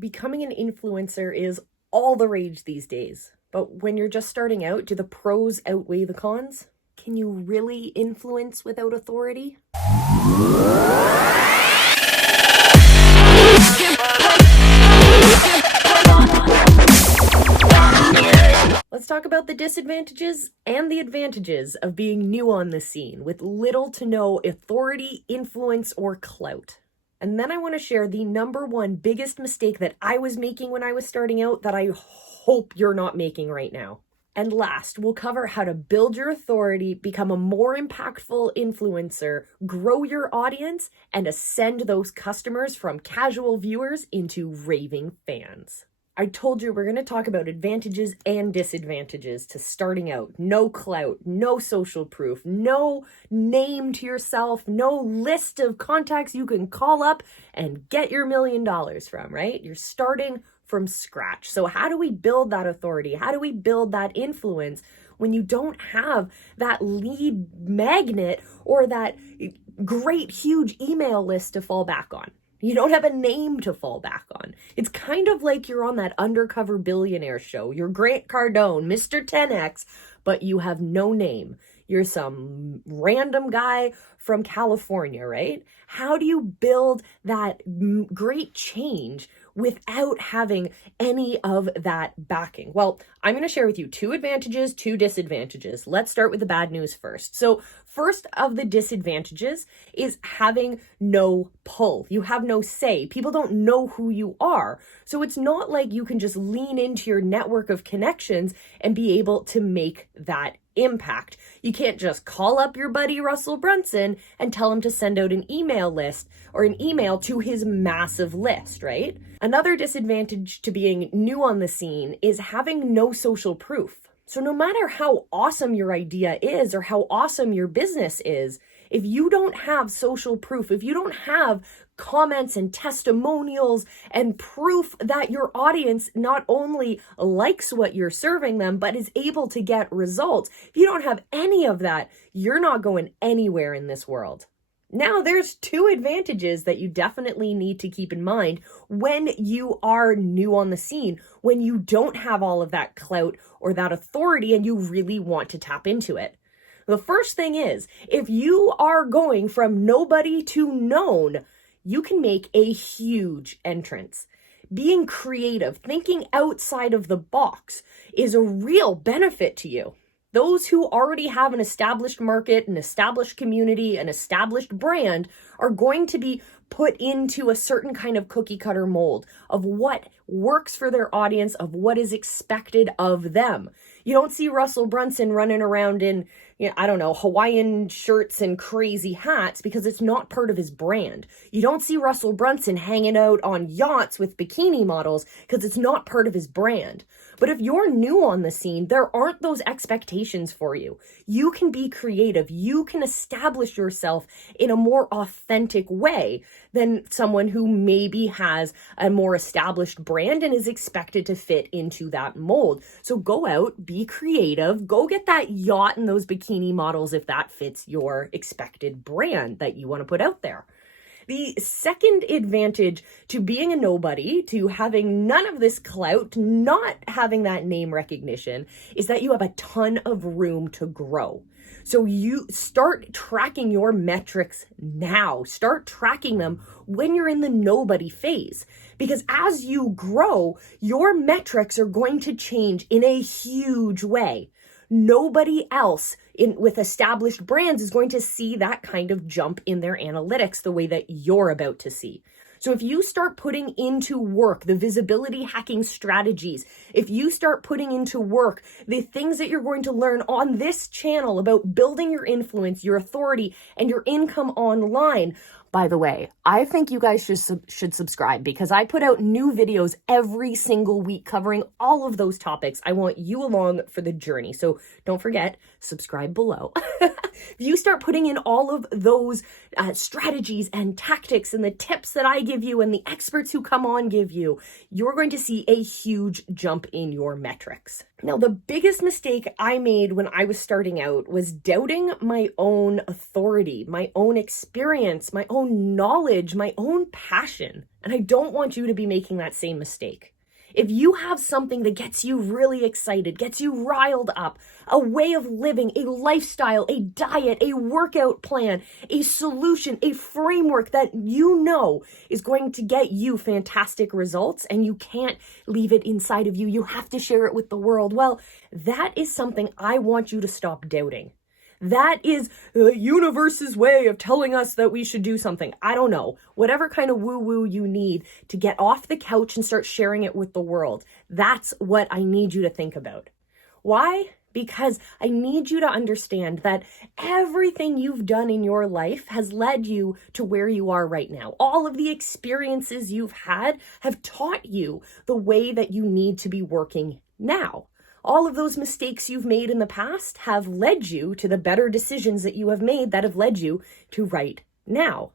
becoming an influencer is all the rage these days. But when you're just starting out, do the pros outweigh the cons? Can you really influence without authority? Let's talk about the disadvantages and the advantages of being new on the scene with little to no authority, influence, or clout. And then I want to share the number one biggest mistake that I was making when I was starting out that I hope you're not making right now. And last, we'll cover how to build your authority, become a more impactful influencer, grow your audience, and ascend those customers from casual viewers into raving fans. I told you we're going to talk about advantages and disadvantages to starting out. No clout, no social proof, no name to yourself, no list of contacts you can call up and get your $1 million from, right? You're starting from scratch. So how do we build that authority? How do we build that influence when you don't have that lead magnet or that great, huge email list to fall back on? You don't have a name to fall back on. It's kind of like you're on that undercover billionaire show. You're Grant Cardone, Mr. 10X, but you have no name. You're some random guy from California, right? How do you build that great change without having any of that backing? Well, I'm going to share with you 2 advantages, 2 disadvantages. Let's start with the bad news first. So first of the disadvantages is having no pull. You have no say. People don't know who you are. So it's not like you can just lean into your network of connections and be able to make that impact. You can't just call up your buddy Russell Brunson and tell him to send out an email list or an email to his massive list, right? Another disadvantage to being new on the scene is having no social proof. So no matter how awesome your idea is or how awesome your business is, if you don't have social proof, if you don't have comments and testimonials and proof that your audience not only likes what you're serving them, but is able to get results, if you don't have any of that, you're not going anywhere in this world. Now, there's 2 advantages that you definitely need to keep in mind when you are new on the scene, when you don't have all of that clout or that authority and you really want to tap into it. The first thing is, if you are going from nobody to known, you can make a huge entrance. Being creative, thinking outside of the box is a real benefit to you. Those who already have an established market, an established community, an established brand are going to be put into a certain kind of cookie cutter mold of what works for their audience, of what is expected of them. You don't see Russell Brunson running around in, Hawaiian shirts and crazy hats because it's not part of his brand. You don't see Russell Brunson hanging out on yachts with bikini models because it's not part of his brand. But if you're new on the scene, there aren't those expectations for you. You can be creative. You can establish yourself in a more authentic way than someone who maybe has a more established brand and is expected to fit into that mold. So go out, be creative, go get that yacht and those bikini models if that fits your expected brand that you want to put out there. The second advantage to being a nobody, to having none of this clout, not having that name recognition, is that you have a ton of room to grow. So you start tracking your metrics now. Start tracking them when you're in the nobody phase. Because as you grow, your metrics are going to change in a huge way. Nobody else with established brands is going to see that kind of jump in their analytics the way that you're about to see. So if you start putting into work the visibility hacking strategies, if you start putting into work the things that you're going to learn on this channel about building your influence, your authority, and your income online. By the way, I think you guys should subscribe because I put out new videos every single week covering all of those topics. I want you along for the journey. So don't forget, subscribe below. If you start putting in all of those strategies and tactics and the tips that I give you and the experts who come on give you, you're going to see a huge jump in your metrics. Now, the biggest mistake I made when I was starting out was doubting my own authority, my own experience, my own knowledge, my own passion. And I don't want you to be making that same mistake. If you have something that gets you really excited, gets you riled up, a way of living, a lifestyle, a diet, a workout plan, a solution, a framework that you know is going to get you fantastic results and you can't leave it inside of you, you have to share it with the world. Well, that is something I want you to stop doubting. That is the universe's way of telling us that we should do something. I don't know. Whatever kind of woo-woo you need to get off the couch and start sharing it with the world. That's what I need you to think about. Why? Because I need you to understand that everything you've done in your life has led you to where you are right now. All of the experiences you've had have taught you the way that you need to be working now. All of those mistakes you've made in the past have led you to the better decisions that you have made that have led you to right now.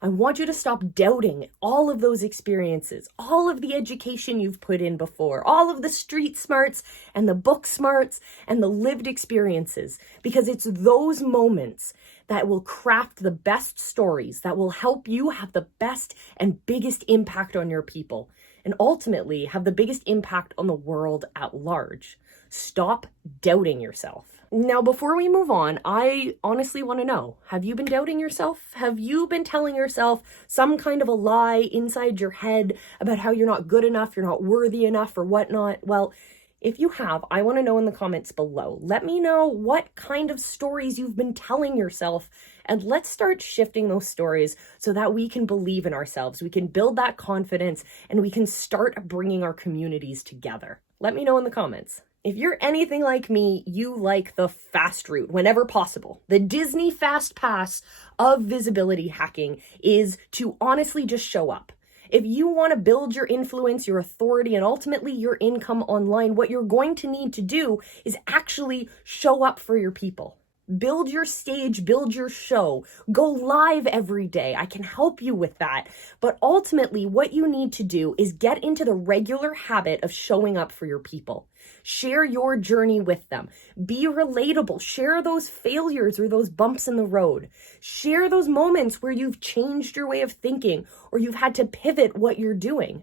I want you to stop doubting all of those experiences, all of the education you've put in before, all of the street smarts and the book smarts and the lived experiences, because it's those moments that will craft the best stories that will help you have the best and biggest impact on your people, and ultimately have the biggest impact on the world at large. Stop doubting yourself. Now, before we move on, I honestly want to know, have you been doubting yourself? Have you been telling yourself some kind of a lie inside your head about how you're not good enough, you're not worthy enough, or whatnot? Well, if you have, I want to know in the comments below. Let me know what kind of stories you've been telling yourself, and let's start shifting those stories so that we can believe in ourselves, we can build that confidence, and we can start bringing our communities together. Let me know in the comments. If you're anything like me, you like the fast route whenever possible. The Disney fast pass of visibility hacking is to honestly just show up. If you want to build your influence, your authority, and ultimately your income online, what you're going to need to do is actually show up for your people. Build your stage, build your show, go live every day. I can help you with that. But ultimately, what you need to do is get into the regular habit of showing up for your people. Share your journey with them. Be relatable. Share those failures or those bumps in the road. Share those moments where you've changed your way of thinking or you've had to pivot what you're doing.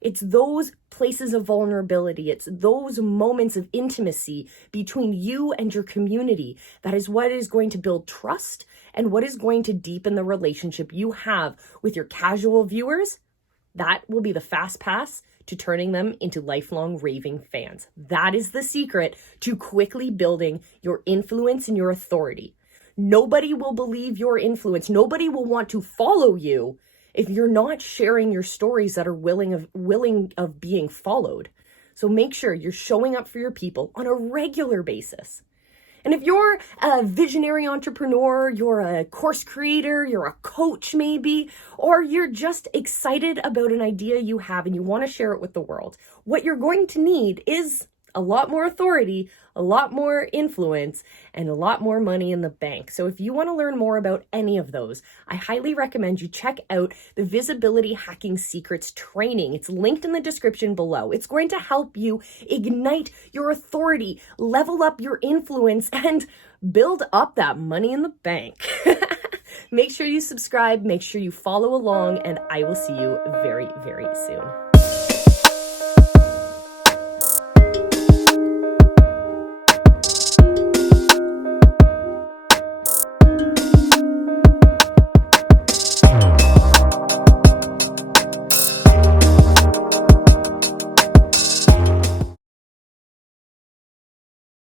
It's those places of vulnerability. It's those moments of intimacy between you and your community that is what is going to build trust and what is going to deepen the relationship you have with your casual viewers. That will be the fast pass to turning them into lifelong raving fans. That is the secret to quickly building your influence and your authority. Nobody will believe your influence. Nobody will want to follow you if you're not sharing your stories that are willing of being followed. So make sure you're showing up for your people on a regular basis. And if you're a visionary entrepreneur, you're a course creator, you're a coach maybe, or you're just excited about an idea you have and you want to share it with the world, what you're going to need is a lot more authority, a lot more influence, and a lot more money in the bank. So if you want to learn more about any of those, I highly recommend you check out the Visibility Hacking Secrets training. It's linked in the description below. It's going to help you ignite your authority, level up your influence, and build up that money in the bank. Make sure you subscribe, make sure you follow along, and I will see you very, very soon.